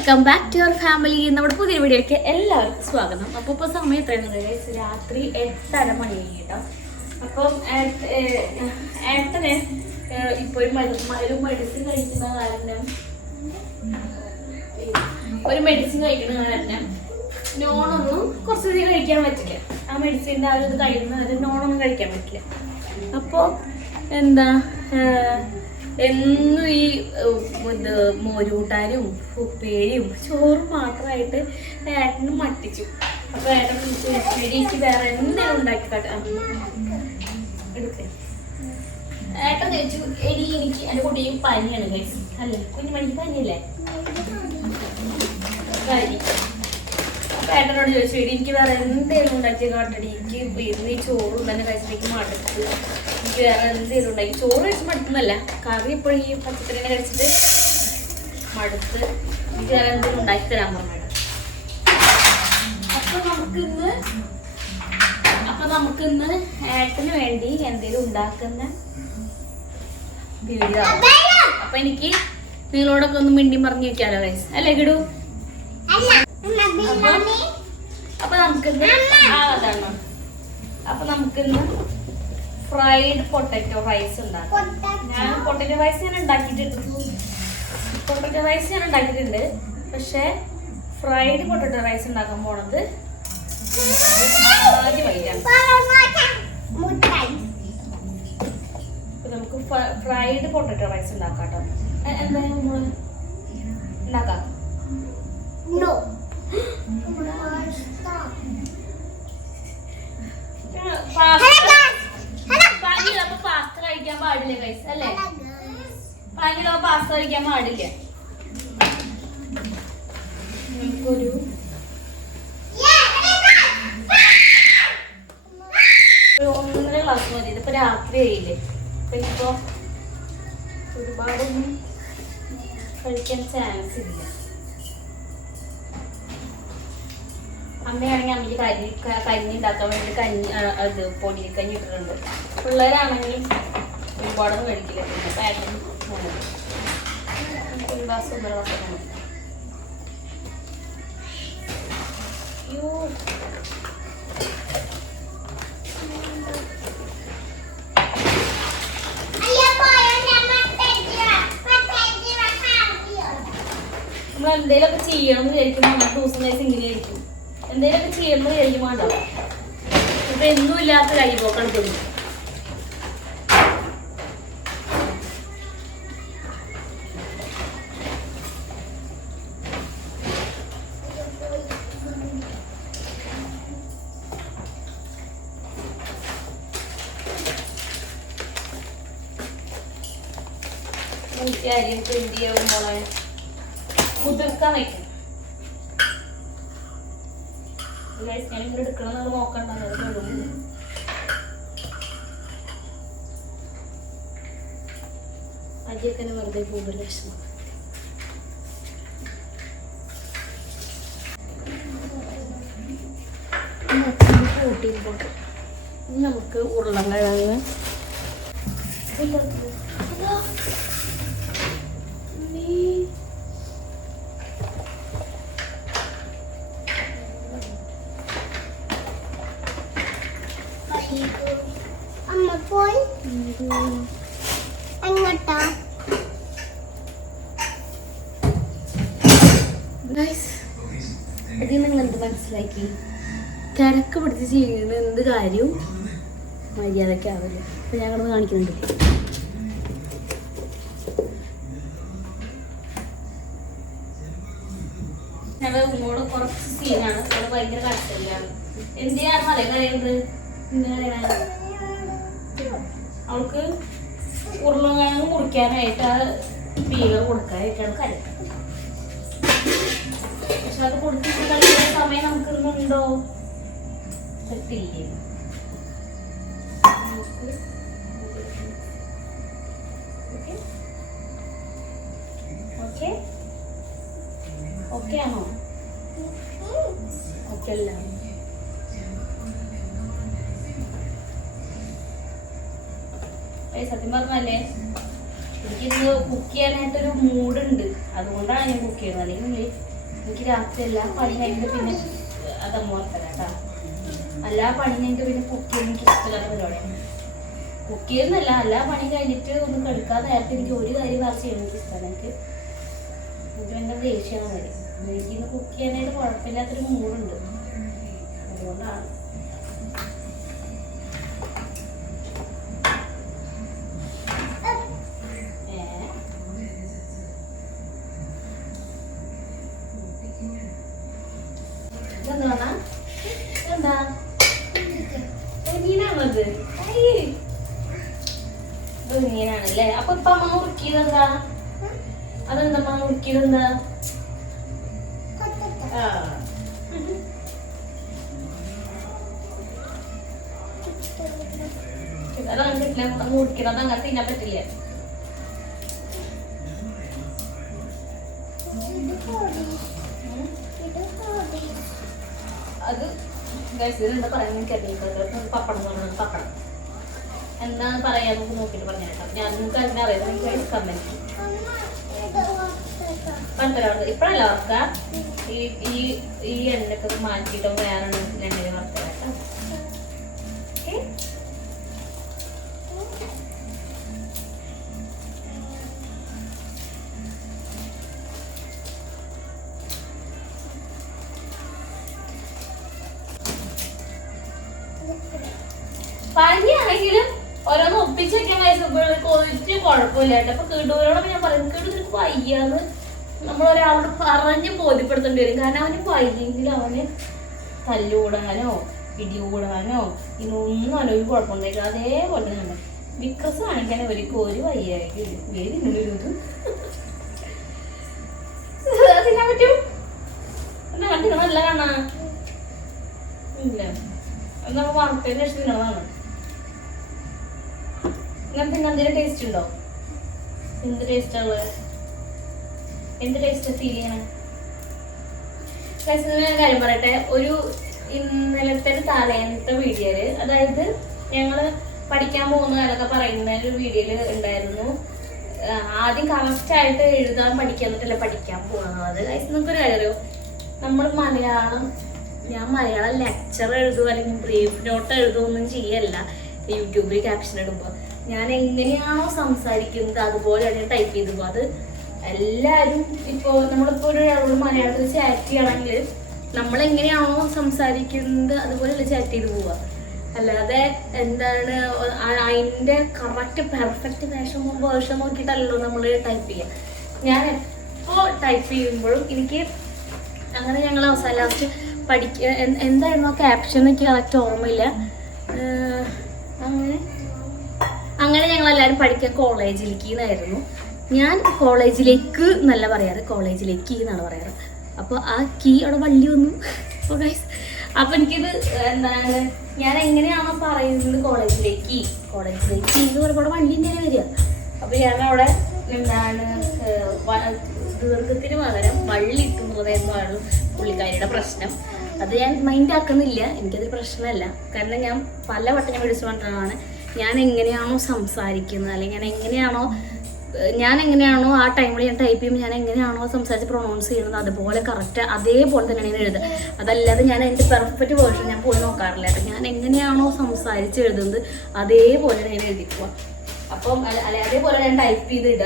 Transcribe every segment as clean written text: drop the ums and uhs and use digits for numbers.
Welcome back to your family. നമ്മുടെ പുതിയ വീഡിയോയ്ക്ക് എല്ലാവർക്കും സ്വാഗതം. അപ്പോൾ ഇപ്പോൾ സമയം എത്രയാണ്? രാത്രി 8:30 മണി കേട്ടോ. അപ്പം ഏട്ടന് ഇപ്പോൾ ഒരു മെഡിസിൻ കഴിക്കുന്ന കാരണം നോണൊന്നും കുറച്ച് കഴിക്കാൻ പറ്റില്ല. ആ മെഡിസിൻ്റെ ആ ഒരു ഇത് കഴിയുന്നത് നോണൊന്നും കഴിക്കാൻ പറ്റില്ല. അപ്പോൾ എന്താ എന്നും ഈ ഇത് മോരുകൂട്ടാനും ഉപ്പേരിയും ചോറും മാത്രമായിട്ട് ഏട്ടനും മട്ടിച്ചു. അപ്പോൾ ഏട്ടൻ എനിക്ക് വേറെ എന്തെങ്കിലും ഉണ്ടാക്കി എടുക്കുക. ഏട്ടൻ ചോദിച്ചു, എനിക്ക് എൻ്റെ കുട്ടിയും പനിയാണ് ഗൈസ്. അല്ലേ കുഞ്ഞു മണിക്ക് പനിയല്ലേ? പനി. അപ്പോൾ ഏട്ടനോട് ചോദിച്ചു, എനിക്ക് വേറെ എന്തെങ്കിലും ഉണ്ടാക്കി കാട്ടടി, എനിക്ക് ഇരുന്ന് ഈ ചോറും തന്നെ കഴിച്ചിട്ടേക്ക് മടുത്ത്, എനിക്ക് വേറെ എന്തെങ്കിലും ഉണ്ടാക്കി. ചോറ് കഴിച്ച് മടുക്കുന്നല്ല, കറി ഇപ്പോഴും ഈ പച്ചക്കറിനെ കഴിച്ചിട്ട് മടുത്ത്, എനിക്ക് വേറെ എന്തെങ്കിലും ഉണ്ടാക്കി തരാൻ പറഞ്ഞു. അപ്പൊ നമുക്കിന്ന് ഏട്ടന് വേണ്ടി എന്തെങ്കിലും ഉണ്ടാക്കുന്ന വീഡിയോ. അപ്പൊ എനിക്ക് നിങ്ങളോടൊക്കെ ഒന്ന് മിണ്ടി പറഞ്ഞു വെക്കാലോ ഗൈസ്, അല്ലേ കിടു? അപ്പൊ നമുക്കിന്ന് ഫ്രൈഡ് പൊട്ടറ്റോ റൈസ് ഉണ്ടാക്കാം. ഞാൻ പൊട്ടറ്റോ റൈസ് ഉണ്ടാക്കിയിട്ടുണ്ട്. പക്ഷെ ഫ്രൈഡ് പൊട്ടറ്റോ റൈസ് ഉണ്ടാക്കാൻ പോണത് ആദ്യമായിട്ടാണ്. നമുക്ക് ഫ്രൈഡ് പൊട്ടറ്റോ റൈസ് ഉണ്ടാക്കാം കേട്ടോ. എന്താ നമ്മള് ഉണ്ടാക്കാം? പാസ്ത കഴിക്കാൻ പാടില്ല ഗൈസ്, അല്ലേ? പനിയുള്ള പാസ്ത കഴിക്കാൻ പാടില്ല. നമുക്കൊരു 1.5 ഗ്ലാസ് മതി. ഇതിപ്പോ രാത്രി ആയില്ലേ, അപ്പൊ ഇപ്പൊ ഒരുപാടൊന്നും കഴിക്കാൻ ചാൻസ് ഇല്ല. അമ്മയാണെങ്കിൽ അമ്മയ്ക്ക് കഞ്ഞി ഉണ്ടാക്കാൻ വേണ്ടി അത് പൊടിക്കഞ്ഞി ഇട്ടിട്ടുണ്ട്. പിള്ളേരാണെങ്കിൽ ഒരുപാടൊന്നും മേടിക്കില്ല. പിന്നെ പാക്കിങ് ഒരു ഗ്ലാസ് 1.5 ഗ്ലാസ് മതി. നമ്മൾ എന്തെങ്കിലുമൊക്കെ ചെയ്യണം എന്ന് വിചാരിക്കുമ്പോൾ നമ്മൾ ദിവസം വയസ്സ് ഇങ്ങനെ ആയിരിക്കും. എന്തെങ്കിലുമൊക്കെ ചെയ്യണം എന്ന് വിചാരിക്കുമ്പോൾ ഉണ്ടാവും. ഇപ്പൊ എന്നും ഇല്ലാത്ത കൈ പോക്കണം തോന്നി. അരിയൊക്കെ എന്ത് ചെയ്യുമ്പോളെ കുതിർക്കാൻ വയ്ക്കും. ഞാൻ ഇവിടെ എടുക്കണമെന്നത് നോക്കണ്ട. അരിയൊക്കെ വെറുതെ പോകുമ്പോൾ വിഷമം. കൂട്ടിയുമ്പോൾ നമുക്ക് ഉരുളക്കിഴങ്ങ് അമ്മ പോയി എങ്ങോട്ടാ? ഇത് നിങ്ങൾ എന്ത് മനസ്സിലാക്കി? തിരക്ക് പിടിച്ച് ചെയ്യുന്ന എന്ത് കാര്യവും മര്യാദയ്ക്ക് ആവില്ല. അപ്പൊ ഞങ്ങളത് കാണിക്കുന്നുണ്ട്. ഞങ്ങൾ ഇങ്ങോട്ട് കുറച്ച് സീനാണ്. അത് ഭയങ്കര കഷ്ടല്ലാണ്. എന്തിനാണ് മല കരയുന്നത്? അവൾക്ക് ഉരുളക്കിഴങ്ങ് മുറിക്കാനായിട്ട് ആ പീലർ കൊടുക്കാനായിട്ടാണ് കരയുന്നത്. പക്ഷെ അത് കൊടുത്തിട്ട് കളിക്കുന്ന സമയം നമുക്കിന്നുണ്ടോ? പറ്റില്ലേ. ഓക്കെ ഓക്കെ ആണോ? ഓക്കെ അല്ല? സത്യം പറഞ്ഞല്ലേ, എനിക്കിന്ന് കുക്ക് ചെയ്യാനായിട്ടൊരു മൂഡുണ്ട്. അതുകൊണ്ടാണ് ഞാൻ കുക്ക് ചെയ്യുന്നത്. അല്ലെങ്കിൽ എനിക്ക് രാത്രി എല്ലാ പണി കഴിഞ്ഞിട്ട് പിന്നെ അതമ്മ ഓർത്തല കേട്ടോ. എല്ലാ പണി കഴിഞ്ഞിട്ട് പിന്നെ കുക്ക് ചെയ്യാൻ എനിക്ക് ഇഷ്ടമില്ലാത്ത പരിപാടിയാണ്. കുക്ക് ചെയ്യുന്നല്ല, എല്ലാ പണി കഴിഞ്ഞിട്ട് ഒന്ന് കെടുക്കാൻ നേരത്തെ എനിക്ക് ഒരു കാര്യം വേറെ ചെയ്യാൻ എനിക്ക് ഇഷ്ടമാണ്. എനിക്ക് ഭയങ്കര ദേഷ്യമാണ് കാര്യം. എനിക്കിന്ന് കുക്ക് ചെയ്യാനായിട്ട് കുഴപ്പമില്ലാത്തൊരു മൂടുണ്ട്, അതുകൊണ്ടാണ്. എന്താ മീനാണത്? മീനാണല്ലേ. അപ്പൊ ഇപ്പൊ അമ്മ മുറുക്കിയതെന്താ? അതെന്താ മുറുക്കിയതെന്താ? അതങ്ങനെ പറ്റില്ല, മുറിക്കണത് അങ്ങനെ തിന്നാൻ പറ്റില്ല. അത് എന്താ പറയാൻ എനിക്കറിയില്ല. പപ്പടം തോന്നുന്നു, പപ്പടം എന്താണ് പറയാ നമുക്ക് നോക്കിട്ട് പറഞ്ഞേട്ടോ. ഞാൻ നിങ്ങൾക്ക് അതിനെ അറിയാം, എനിക്ക് കമ്മന്റ് പന്തലാണ് ഇപ്പഴല്ല വറുക്ക. ഈ എണ്ണയൊക്കെ മാറ്റിയിട്ട് വേറെ എണ്ണയിൽ വറുത്തരാട്ടോ. പനിയാണെങ്കിലും ഓരോന്ന് ഒപ്പിച്ച് വെക്കാൻ കൊതിച്ച് കുഴപ്പമില്ല കേട്ടോ. അപ്പൊ കീടൂരോടൊക്കെ ഞാൻ പറയും, കീടു നിനക്ക് വയ്യാന്ന് നമ്മളൊരാളോട് പറഞ്ഞ് ബോധ്യപ്പെടുത്തേണ്ടി വരും. കാരണം അവന് വയ്യെങ്കിൽ അവന് തല്ലുകൂടാനോ പിടികൂടാനോ ഇതൊന്നും ഒരു കുഴപ്പമുണ്ടായില്ല. അതേപോലെ തന്നെ വിക്രസ് കാണിക്കാൻ അവർക്ക് ഒരു വയ്യായിട്ട് ഏതിനുള്ളൊരു തിന്നാൻ പറ്റും. എന്നാ കണ്ടിട്ട് നല്ല കാണാ ഇല്ല, നമ്മൾ വറുത്തതിന് ശേഷം തിന്നതാണ്. ഇങ്ങനത്തെ എന്തെങ്കിലും ടേസ്റ്റ് ഉണ്ടോ? എന്ത് ടേസ്റ്റാണ്? എന്ത് ടേസ്റ്റ് ഫീൽ ചെയ്യണേ? ഞാൻ കാര്യം പറയട്ടെ. ഒരു ഇന്നലത്തെ തലേന്നത്തെ വീഡിയോയില്, അതായത് ഞങ്ങള് പഠിക്കാൻ പോകുന്ന കാലൊക്കെ പറയുന്ന ഒരു വീഡിയോയില് ഉണ്ടായിരുന്നു. ആദ്യം കറക്റ്റായിട്ട് എഴുതാൻ പഠിക്കാന്നിട്ടല്ല പഠിക്കാൻ പോകുന്നത്. നിങ്ങൾക്കൊരു കാര്യം അറിയോ, നമ്മൾ മലയാളം, ഞാൻ മലയാളം ലെക്ചർ എഴുതുക അല്ലെങ്കിൽ ബ്രീഫ് നോട്ട് എഴുതുകയൊന്നും ചെയ്യല്ല. യൂട്യൂബിൽ ക്യാപ്ഷൻ ഇടുമ്പോൾ ഞാൻ എങ്ങനെയാണോ സംസാരിക്കുന്നത് അതുപോലെയാണ് ടൈപ്പ് ചെയ്തു പോകും. അത് എല്ലാവരും ഇപ്പോൾ നമ്മളിപ്പോൾ ഒരു മലയാളത്തിൽ ചാറ്റ് ചെയ്യണമെങ്കിൽ നമ്മളെങ്ങനെയാണോ സംസാരിക്കുന്നത് അതുപോലെയല്ല ചാറ്റ് ചെയ്ത് പോവുക. അല്ലാതെ എന്താണ് അതിൻ്റെ കറക്റ്റ് പെർഫെക്റ്റ് വേർഷൻ നോക്കിയിട്ടല്ലോ നമ്മൾ ടൈപ്പ് ചെയ്യുക. ഞാൻ എപ്പോൾ ടൈപ്പ് ചെയ്യുമ്പോഴും എനിക്ക് അങ്ങനെ ഞങ്ങൾ അവസാനം ലാസ്റ്റ് എന്തായിരുന്നു ആ ക്യാപ്ഷൻ എനിക്ക് കറക്റ്റ് ഓർമ്മയില്ല. അങ്ങനെ ഞങ്ങളെല്ലാവരും പഠിക്കാൻ കോളേജിലേക്ക് എന്നായിരുന്നു. ഞാൻ കോളേജിലേക്ക് എന്നല്ല പറയാറ്, കോളേജിലേക്ക് എന്നാണ് പറയാറ്. അപ്പോൾ ആ കീ അവിടെ വള്ളി വന്നു. അപ്പോൾ എനിക്കിത് എന്താണ്, ഞാൻ എങ്ങനെയാണോ പറയുന്നത് കോളേജിലേക്ക് എന്ന് പറയുമ്പോൾ വള്ളി തന്നെയാണ് വരിക. അപ്പോൾ ഞാനവിടെ എന്താണ് ദീർഘത്തിന് പകരം വള്ളി ഇട്ടുന്നതായിരുന്നു പുള്ളിക്കാരിയുടെ പ്രശ്നം. അത് ഞാൻ മൈൻഡ് ആക്കുന്നില്ല, എനിക്കതൊരു പ്രശ്നമല്ല. കാരണം ഞാൻ പല വട്ടം ഞാൻ വിളിച്ചു പറഞ്ഞതാണ് ഞാൻ എങ്ങനെയാണോ സംസാരിക്കുന്നത്, അല്ലെങ്കിൽ ഞാൻ എങ്ങനെയാണോ ആ ടൈമിൽ ഞാൻ ടൈപ്പ് ചെയ്യുമ്പോൾ ഞാൻ എങ്ങനെയാണോ സംസാരിച്ച് പ്രൊണൗൺസ് ചെയ്യുന്നത് അതുപോലെ കറക്റ്റ് അതേപോലെ തന്നെയാണ് ഞാൻ എഴുതുക. അതല്ലാതെ ഞാൻ എൻ്റെ പെർഫെക്റ്റ് വേർഷൻ ഞാൻ പോയി നോക്കാറില്ല. ഞാൻ എങ്ങനെയാണോ സംസാരിച്ച് എഴുതുന്നത് അതേപോലെയാണ് ഞാൻ എഴുതിക്കുക. അപ്പം അതേപോലെ ഞാൻ ടൈപ്പ് ചെയ്തിടുക.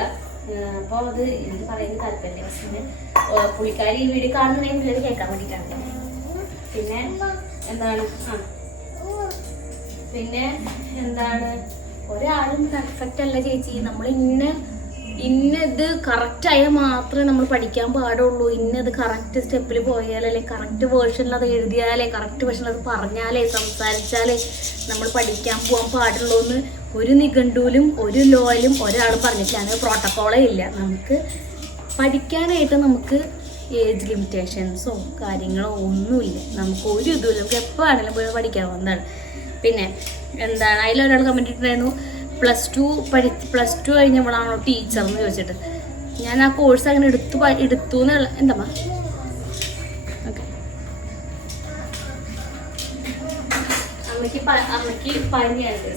അപ്പോൾ അത് എനിക്ക് പറയുന്നത് താല്പര്യം. പിന്നെ പുള്ളിക്കാരി ഈ വീഡിയോ കാണുന്നുണ്ടെങ്കിൽ ഇത് കേൾക്കാൻ വേണ്ടിയിട്ടാണ്. പിന്നെ എന്താണ് ഒരാളും പെർഫെക്റ്റ് അല്ല ചേച്ചി. നമ്മൾ ഇന്നത് കറക്റ്റ് ആയാൽ മാത്രമേ നമ്മൾ പഠിക്കാൻ പാടുള്ളൂ. ഇന്നത് കറക്റ്റ് സ്റ്റെപ്പിൽ പോയാലേ, കറക്റ്റ് വേർഷനിൽ അത് എഴുതിയാലേ, കറക്റ്റ് വേർഷനിൽ അത് പറഞ്ഞാലേ, സംസാരിച്ചാലേ നമ്മൾ പഠിക്കാൻ പോകാൻ പാടുള്ളൂ എന്ന് ഒരു നിഘണ്ടുവിലും ഒരു ലോയിലും ഒരാളും പറഞ്ഞിട്ടില്ല. പ്രോട്ടോക്കോളേ ഇല്ല. നമുക്ക് പഠിക്കാനായിട്ട് നമുക്ക് ഏജ് ലിമിറ്റേഷൻസോ കാര്യങ്ങളോ ഒന്നുമില്ല. നമുക്ക് ഒരു ഇതുമില്ല. നമുക്ക് എപ്പോൾ ആണെങ്കിലും പോയി പഠിക്കാവുന്നതാണ്. പിന്നെ എന്താണ് അതിലൊരാൾ കമൻറ്റ് ഇട്ടിട്ടുണ്ടായിരുന്നു, പ്ലസ് ടു കഴിഞ്ഞപ്പോഴാണോ ടീച്ചർ എന്ന് ചോദിച്ചിട്ട്. ഞാൻ ആ കോഴ്സ് അങ്ങനെ എടുത്തു എന്നുള്ള എന്താ ഓക്കെ. അമ്മയ്ക്ക് പനിയാണ്.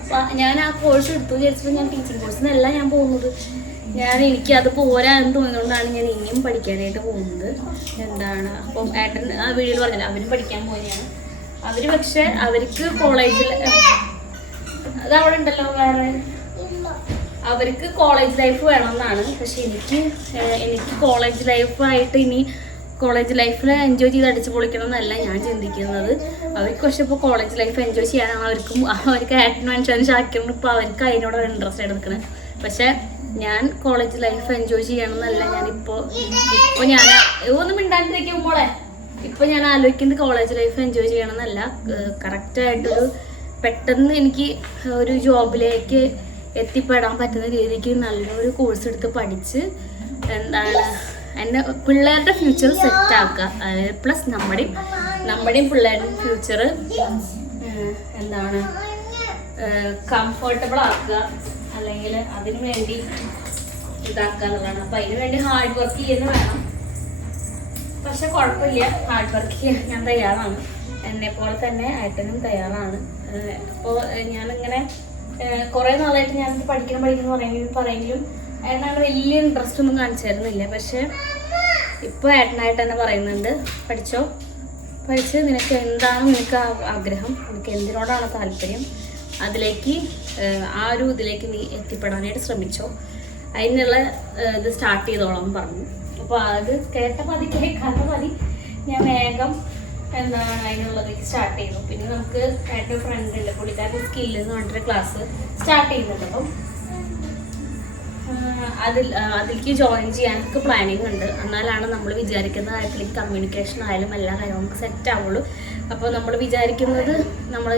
അപ്പം ഞാൻ ആ കോഴ്സ് എടുത്തു വിചാരിച്ചിട്ട് ഞാൻ ടീച്ചിങ് കോഴ്സിനല്ല ഞാൻ പോകുന്നത്. എനിക്കത് പോരാന്ന് തോന്നുന്നതുകൊണ്ടാണ് ഞാൻ ഇനിയും പഠിക്കാനായിട്ട് പോകുന്നത്. എന്താണ് അപ്പം ഏട്ടൻ ആ വീഡിയോയിൽ പറഞ്ഞില്ല, അവരും പഠിക്കാൻ പോവുകയാണ്. അവർ പക്ഷെ അവർക്ക് കോളേജിൽ അത് അവിടെ ഉണ്ടല്ലോ വേറെ, അവർക്ക് കോളേജ് ലൈഫ് വേണമെന്നാണ്. പക്ഷെ എനിക്ക് കോളേജ് ലൈഫായിട്ട് ഇനി കോളേജ് ലൈഫിൽ എൻജോയ് ചെയ്ത് അടിച്ച് പൊളിക്കണം എന്നല്ല ഞാൻ ചിന്തിക്കുന്നത്. അവർക്ക് പക്ഷെ ഇപ്പോൾ കോളേജ് ലൈഫ് എൻജോയ് ചെയ്യാനാണ് അവർക്ക് ഏട്ടനും അനുസരിച്ച് ഷാക്കിറിനും ഇപ്പോൾ അവർക്ക് അതിനോട് ഇൻട്രസ്റ്റ് ആയിട്ട് നിൽക്കുന്നത്. പക്ഷെ ഞാൻ കോളേജ് ലൈഫ് എൻജോയ് ചെയ്യണമെന്നല്ല ഞാനിപ്പോൾ ഞാൻ ഒന്നും മിണ്ടാണ്ടിരിക്കുമ്പോളെ ഇപ്പോൾ ഞാൻ ആലോചിക്കുന്നത് കോളേജ് ലൈഫ് എൻജോയ് ചെയ്യണമെന്നല്ല. കറക്റ്റായിട്ടൊരു പെട്ടെന്ന് എനിക്ക് ഒരു ജോബിലേക്ക് എത്തിപ്പെടാൻ പറ്റുന്ന രീതിക്ക് നല്ലൊരു കോഴ്സ് എടുത്ത് പഠിച്ച് എന്താണ് എൻ്റെ പിള്ളേരുടെ ഫ്യൂച്ചർ സെറ്റാക്കുക. പ്ലസ് നമ്മുടെയും പിള്ളേരുടെയും ഫ്യൂച്ചർ എന്താണ് കംഫർട്ടബിൾ ആക്കുക, അല്ലെങ്കിൽ അതിനു വേണ്ടി ഇതാക്കുക എന്നുള്ളതാണ്. അപ്പം അതിനു വേണ്ടി ഹാർഡ് വർക്ക് ചെയ്യുന്ന വേണം. പക്ഷെ കുഴപ്പമില്ല, ഹാർഡ് വർക്ക് ചെയ്യാൻ ഞാൻ തയ്യാറാണ്. എന്നെപ്പോലെ തന്നെ ഏട്ടനും തയ്യാറാണ്. അപ്പോൾ ഞാനിങ്ങനെ കുറേ നാളായിട്ട് ഞാൻ പഠിക്കണം പറയെങ്കിലും ഏട്ടനാണ് വലിയ ഇൻട്രസ്റ്റ് ഒന്നും കാണിച്ചിരുന്നില്ല. പക്ഷെ ഇപ്പോൾ ഏട്ടനായിട്ട് തന്നെ പറയുന്നുണ്ട്, പഠിച്ച് നിനക്ക് എന്താണ് നിനക്ക് ആഗ്രഹം, നിനക്ക് എന്തിനോടാണ് താല്പര്യം, അതിലേക്ക് ആ ഒരു ഇതിലേക്ക് നീ എത്തിപ്പെടാനായിട്ട് ശ്രമിച്ചോ, അതിനുള്ള ഇത് സ്റ്റാർട്ട് ചെയ്തോളാം പറഞ്ഞു. അപ്പോൾ അത് കേൾക്കാത്ത മതി ഞാൻ വേഗം എന്താണ് അതിനുള്ളതൊക്കെ സ്റ്റാർട്ട് ചെയ്തു. പിന്നെ നമുക്ക് ഏട്ടൻ ഫ്രണ്ട് ഉണ്ട്, പുള്ളിക്കാരുടെ സ്കില്ല് എന്ന് പറഞ്ഞിട്ടൊരു ക്ലാസ് സ്റ്റാർട്ട് ചെയ്യുന്നുണ്ട്. അപ്പം അതിലേക്ക് ജോയിൻ ചെയ്യാനൊക്കെ പ്ലാനിങ് ഉണ്ട്. എന്നാലാണ് നമ്മൾ വിചാരിക്കുന്ന കാര്യത്തിലേക്ക് കമ്മ്യൂണിക്കേഷൻ ആയാലും എല്ലാ കാര്യവും നമുക്ക് സെറ്റ് ആവുള്ളൂ. അപ്പോൾ നമ്മൾ വിചാരിക്കുന്നത് നമ്മൾ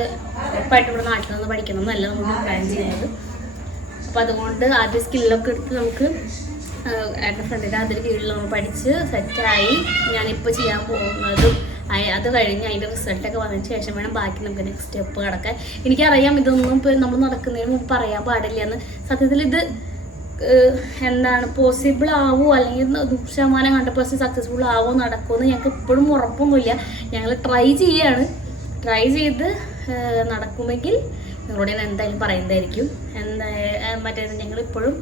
ഉറപ്പായിട്ട് ഇവിടെ നാട്ടിൽ നിന്ന് പഠിക്കണം എന്നല്ല നമ്മൾ പ്ലാൻ ചെയ്യുന്നത്. അപ്പോൾ അതുകൊണ്ട് ആദ്യം സ്കില്ലൊക്കെ എടുത്ത് നമുക്ക് ഏട്ടൻ ഫ്രണ്ടിൻ്റെ അതിൽ കീഴിൽ നമ്മൾ പഠിച്ച് സെറ്റായി ഞാനിപ്പോൾ ചെയ്യാൻ പോകുന്നതും അത് കഴിഞ്ഞ് അതിൻ്റെ റിസൾട്ടൊക്കെ വന്നതിന് ശേഷം വേണം ബാക്കി നമുക്ക് നെക്സ്റ്റ് സ്റ്റെപ്പ് കിടക്കാൻ. എനിക്കറിയാം ഇതൊന്നും ഇപ്പോൾ നമ്മൾ നടക്കുന്നതിന് മുമ്പ് പറയാൻ പാടില്ല എന്ന്. സത്യത്തിൽ ഇത് എന്താണ് പോസിബിൾ ആവുമോ അല്ലെങ്കിൽ 100% സക്സസ്ഫുൾ ആവുമോ നടക്കുമെന്ന് ഞങ്ങൾക്ക് ഇപ്പോഴും ഉറപ്പൊന്നുമില്ല. ഞങ്ങൾ ട്രൈ ചെയ്ത് നടക്കുമെങ്കിൽ നിങ്ങളോട് ഞാൻ എന്തായാലും പറയുന്നതായിരിക്കും. ഞങ്ങളിപ്പോഴും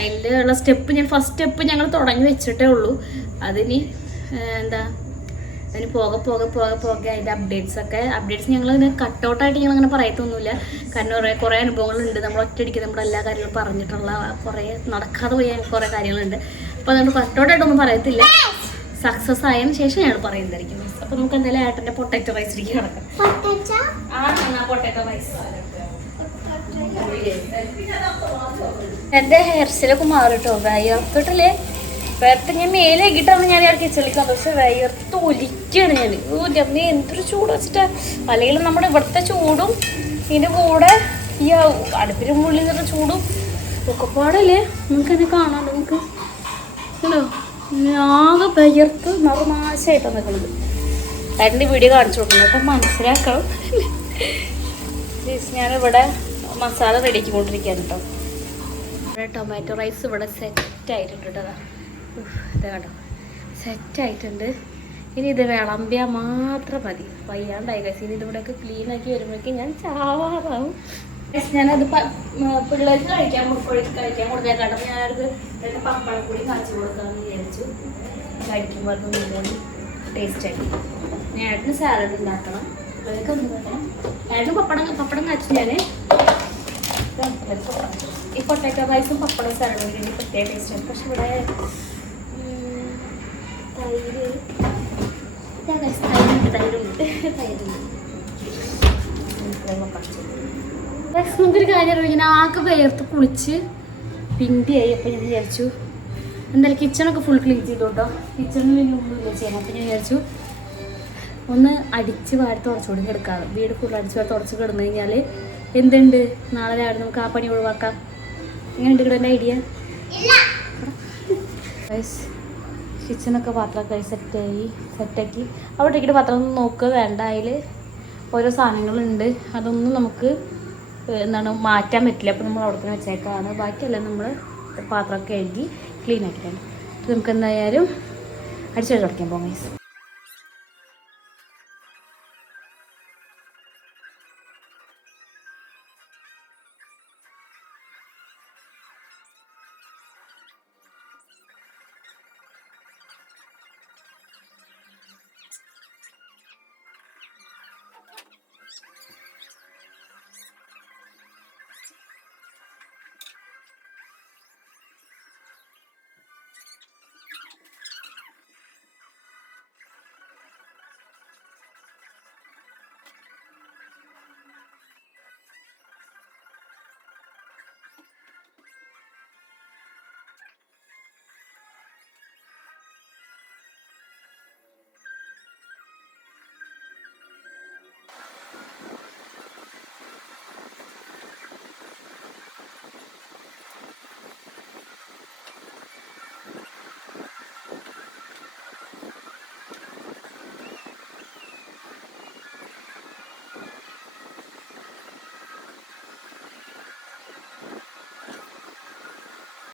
അതിലുള്ള ഫസ്റ്റ് സ്റ്റെപ്പ് ഞങ്ങൾ തുടങ്ങി വെച്ചിട്ടേ ഉള്ളൂ. അതിന് അതിന് പോകെ അതിൻ്റെ അപ്ഡേറ്റ്സ് ഞങ്ങൾ കട്ടൗട്ടായിട്ട് ഞങ്ങളങ്ങനെ പറയത്തൊന്നുമില്ല. കാരണം കുറേ അനുഭവങ്ങളുണ്ട്. നമ്മൾ ഒറ്റയടിക്ക് നമ്മുടെ എല്ലാ കാര്യങ്ങളും പറഞ്ഞിട്ടുള്ള കുറേ നടക്കാതെ പോയ കുറേ കാര്യങ്ങളുണ്ട്. അപ്പോൾ അതുകൊണ്ട് കട്ടൗട്ടായിട്ടൊന്നും പറയത്തില്ല. സക്സസ് ആയതിനു ശേഷം ഞങ്ങൾ പറയുന്നതായിരിക്കും. അപ്പോൾ നമുക്ക് എന്തായാലും ഏട്ടൻ്റെ പൊട്ടാറ്റോ റൈസിലേക്ക് കിടക്കാം. പൊട്ടാറ്റോ റൈസ് എൻ്റെ ഹെയർ സ്റ്റൈലൊക്കെ മാറിട്ടോ. വയർത്തിട്ടില്ലേ, വേർത്ത് ഞാൻ മേലേക്കിട്ടാണ് ഞാൻ കിച്ചണിലേക്ക് വന്നത്. പക്ഷെ വയർത്ത് ഒലിക്കുകയാണ് ഞാൻ. അമ്മ എന്തൊരു ചൂട് വെച്ചിട്ടാ. അല്ലെങ്കിൽ നമ്മുടെ ഇവിടുത്തെ ചൂടും ഇതിൻ്റെ കൂടെ ഈ അടുപ്പിന് മുള്ളിൽ നിന്നിട്ട് ചൂടും ഒക്കെ പാടല്ലേ നമുക്ക് എന്നെ കാണാം. നമുക്ക് ആകെ വയർത്ത് നറുനാശമായിട്ടാണ് നിൽക്കുന്നത്. ഏട്ടൻ്റെ വീഡിയോ കാണിച്ചു കൊടുക്കുന്നത് അപ്പം മനസ്സിലാക്കണം. ഞാനിവിടെ മസാല റെഡിയാക്കിക്കൊണ്ടിരിക്കുകയാണ് കേട്ടോ. ഇവിടെ ടൊമാറ്റോ റൈസ് ഇവിടെ സെറ്റായിട്ടുണ്ട് കേട്ടോ. ഇത് കേട്ടോ സെറ്റായിട്ടുണ്ട്. ഇനി ഇത് വിളമ്പിയാൽ മാത്രം മതി. വയ്യാണ്ടായി ഗൈസ്. ഇനി ഇതിവിടെയൊക്കെ ക്ലീനാക്കി വരുമ്പോഴേക്കും ഞാൻ ചാവാറാവും. ഞാനത് പിള്ളേർക്ക് കഴിക്കാൻ കൊടുത്തേക്കാട്ടോ. അപ്പം ഞാനത് എൻ്റെ പപ്പടം കൂടി കാണിച്ചു കൊടുക്കാമെന്ന് വിചാരിച്ചു. കഴിക്കുമ്പോൾ അതൊന്നും കൂടി ടേസ്റ്റാക്കി. ഞാൻ ഏട്ടന് സാലഡ് ഉണ്ടാക്കണം. പിള്ളേർക്ക് ഒന്നും വേണം. ഏട്ടന് പപ്പടം കാച്ചു. ഞാൻ ഈ പൊട്ടാറ്റോ റൈസും പപ്പടം സാലഡും കൂടി പ്രത്യേക ടേസ്റ്റാണ്. പക്ഷെ ഇവിടെ നമുക്കൊരു കാര്യം അറിയാം. ഇങ്ങനെ ആകെ വേർത്ത് കുളിച്ച് പിണ്ടിയായി. അപ്പം ഞാൻ വിചാരിച്ചു എന്തായാലും കിച്ചണൊക്കെ ഫുൾ ക്ലീൻ ചെയ്തു കേട്ടോ. കിച്ചണിൽ ഒന്നുമില്ല ചെയ്യാൻ. അപ്പം ഞാൻ വിചാരിച്ചു ഒന്ന് അടിച്ച് വാരി തുടച്ചുകൂടി കിടക്കാറ്. വീട് ഫുൾ അടിച്ച് വാരി തുടച്ച് കിടന്നു കഴിഞ്ഞാൽ എന്തുണ്ട് നാളെ രാവിലെ നമുക്ക് ആ പണി ഒഴിവാക്കാം. എങ്ങനെയുണ്ട് ഇവിടെ എൻ്റെ ഐഡിയ? കിച്ചണൊക്കെ പാത്രമൊക്കെ സെറ്റാക്കി അവിടെ ഇട്ടിട്ട് പാത്രം ഒന്നും നോക്കുക വേണ്ട. അതിൽ ഓരോ സാധനങ്ങളുണ്ട്. അതൊന്നും നമുക്ക് മാറ്റാൻ പറ്റില്ല. അപ്പോൾ നമ്മൾ അവിടെ തന്നെ വെച്ചേക്കാണ്. ബാക്കിയെല്ലാം നമ്മൾ പാത്രമൊക്കെ കഴുകി ക്ലീൻ ആക്കിയിട്ടുണ്ട്. നമുക്ക് എന്തായാലും അടിച്ചു തുടയ്ക്കാൻ പോകാം.